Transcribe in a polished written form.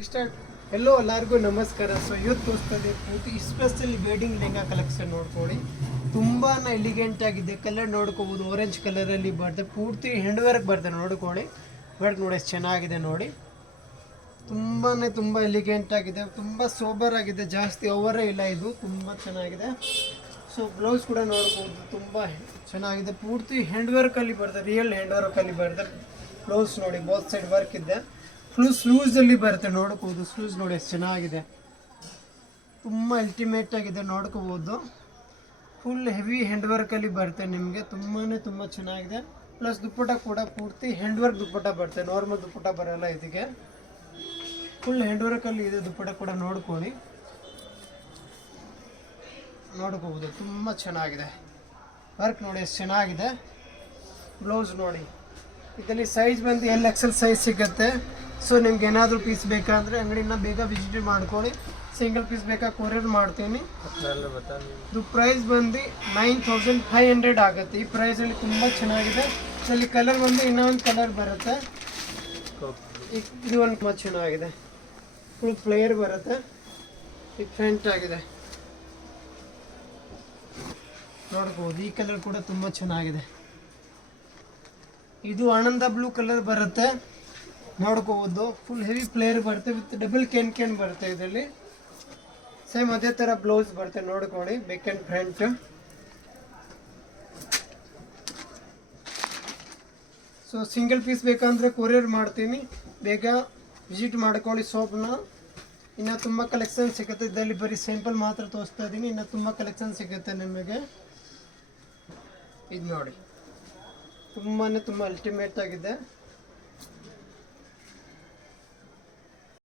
ಇಷ್ಟ ಎಲ್ಲೋ ಎಲ್ಲರಿಗೂ ನಮಸ್ಕಾರ. ಸೊ ಇವತ್ತು ತೋರಿಸ್ತದೆ ಪೂರ್ತಿ ಸ್ಪೆಷಲ್ ವೆಡ್ಡಿಂಗ್ ಲೆಹಂಗಾ ಕಲೆಕ್ಷನ್ ನೋಡ್ಕೊಳ್ಳಿ. ತುಂಬಾ ಎಲಿಗೆಂಟ್ ಆಗಿದೆ. ಕಲರ್ ನೋಡ್ಕೋಬೋದು, ಆರೆಂಜ್ ಕಲರಲ್ಲಿ ಬರ್ತದೆ, ಪೂರ್ತಿ ಹ್ಯಾಂಡ್ ವರ್ಕ್ ಬರ್ತದೆ. ನೋಡ್ಕೊಳ್ಳಿ, ವರ್ಕ್ ನೋಡಿ ಎಷ್ಟು ಚೆನ್ನಾಗಿದೆ ನೋಡಿ. ತುಂಬ ಎಲಿಗೆಂಟ್ ಆಗಿದೆ, ತುಂಬ ಸೋಬರ್ ಆಗಿದೆ, ಜಾಸ್ತಿ ಓವರೇ ಇಲ್ಲ. ಇದು ತುಂಬ ಚೆನ್ನಾಗಿದೆ. ಸೊ ಬ್ಲೌಸ್ ಕೂಡ ನೋಡ್ಬೋದು, ತುಂಬ ಚೆನ್ನಾಗಿದೆ. ಪೂರ್ತಿ ಹ್ಯಾಂಡ್ ವರ್ಕಲ್ಲಿ ಬರ್ತದೆ, ರಿಯಲ್ ಹ್ಯಾಂಡ್ ವರ್ಕಲ್ಲಿ ಬರ್ತದೆ. ಬ್ಲೌಸ್ ನೋಡಿ, ಬೋತ್ ಸೈಡ್ ವರ್ಕ್ ಇದೆ. ಫುಲ್ ಸ್ಲೂಸಲ್ಲಿ ಬರುತ್ತೆ, ನೋಡ್ಕೋಬೋದು. ಸ್ಲೂಸ್ ನೋಡಿ ಎಷ್ಟು ಚೆನ್ನಾಗಿದೆ, ತುಂಬ ಅಲ್ಟಿಮೇಟ್ ಆಗಿದೆ, ನೋಡ್ಕೋಬೋದು. ಫುಲ್ ಹೆವಿ ಹ್ಯಾಂಡ್ ವರ್ಕಲ್ಲಿ ಬರುತ್ತೆ ನಿಮಗೆ, ತುಂಬ ಚೆನ್ನಾಗಿದೆ. ಪ್ಲಸ್ ದುಪ್ಪಟ್ಟ ಕೂಡ ಪೂರ್ತಿ ಹ್ಯಾಂಡ್ ವರ್ಕ್ ದುಪ್ಪಟ್ಟ ಬರುತ್ತೆ, ನಾರ್ಮಲ್ ದುಪ್ಪಟ್ಟ ಬರೋಲ್ಲ ಇದಕ್ಕೆ. ಫುಲ್ ಹ್ಯಾಂಡ್ ವರ್ಕಲ್ಲಿ ಇದೆ ದುಪ್ಪಟ್ಟ ಕೂಡ. ನೋಡ್ಕೋಬೋದು, ತುಂಬ ಚೆನ್ನಾಗಿದೆ. ವರ್ಕ್ ನೋಡಿ ಎಷ್ಟು ಚೆನ್ನಾಗಿದೆ. ಬ್ಲೌಸ್ ನೋಡಿ, ಇದರಲ್ಲಿ ಸೈಜ್ ಬಂದು XL ಸೈಜ್ ಸಿಗುತ್ತೆ. ಸೊ ನಿಮ್ಗೆ ಏನಾದರೂ ಪೀಸ್ ಬೇಕಾದರೆ ಅಂಗಡಿನ ಬೇಗ ವಿಸಿಟ್ ಮಾಡ್ಕೊಳ್ಳಿ. ಸಿಂಗಲ್ ಪೀಸ್ ಬೇಕಾ ಕೊರಿಯರ್ ಮಾಡ್ತೀನಿ. ಇದು ಪ್ರೈಸ್ ಬಂದು 9500 ಆಗುತ್ತೆ. ಈ ಪ್ರೈಸಲ್ಲಿ ತುಂಬ ಚೆನ್ನಾಗಿದೆ. ಇದರಲ್ಲಿ ಕಲರ್ ಬಂದು ಇನ್ನೊಂದು ಕಲರ್ ಬರುತ್ತೆ. ಇದು ಒಂದು ತುಂಬ ಚೆನ್ನಾಗಿದೆ, ಫುಲ್ ಫ್ಲೇಯರ್ ಬರುತ್ತೆ, ಡಿಫ್ರೆಂಟ್ ಆಗಿದೆ. ನೋಡ್ಬೋದು, ಈ ಕಲರ್ ಕೂಡ ತುಂಬ ಚೆನ್ನಾಗಿದೆ. ಇದು ಆನಂದ ಬ್ಲೂ ಕಲರ್ ಬರುತ್ತೆ, ನೋಡ್ಕೋಬೋದು. ಫುಲ್ ಹೆವಿ ಫ್ಲೇಯರ್ ಬರುತ್ತೆ, ವಿತ್ ಡಬಲ್ ಕ್ಯಾನ್ ಬರುತ್ತೆ ಇದರಲ್ಲಿ. ಸೇಮ್ ಅದೇ ಥರ ಬ್ಲೌಸ್ ಬರುತ್ತೆ, ನೋಡ್ಕೊಳ್ಳಿ, back and front. So single piece ಬೇಕಂದರೆ ಕೊರಿಯರ್ ಮಾಡ್ತೀನಿ, ಬೇಗ ವಿಸಿಟ್ ಮಾಡ್ಕೊಳ್ಳಿ ಶಾಪ್ನ. ಇನ್ನು ತುಂಬ ಕಲೆಕ್ಷನ್ ಸಿಗುತ್ತೆ. ಇದರಲ್ಲಿ ಬರೀ ಸ್ಯಾಂಪಲ್ ಮಾತ್ರ ತೋರಿಸ್ತಾ ಇದ್ದೀನಿ, ಇನ್ನು ತುಂಬ ಕಲೆಕ್ಷನ್ ಸಿಗುತ್ತೆ ನಿಮಗೆ. ಇದು ನೋಡಿ, ತುಂಬ ಅಲ್ಟಿಮೇಟ್ ಆಗಿದೆ.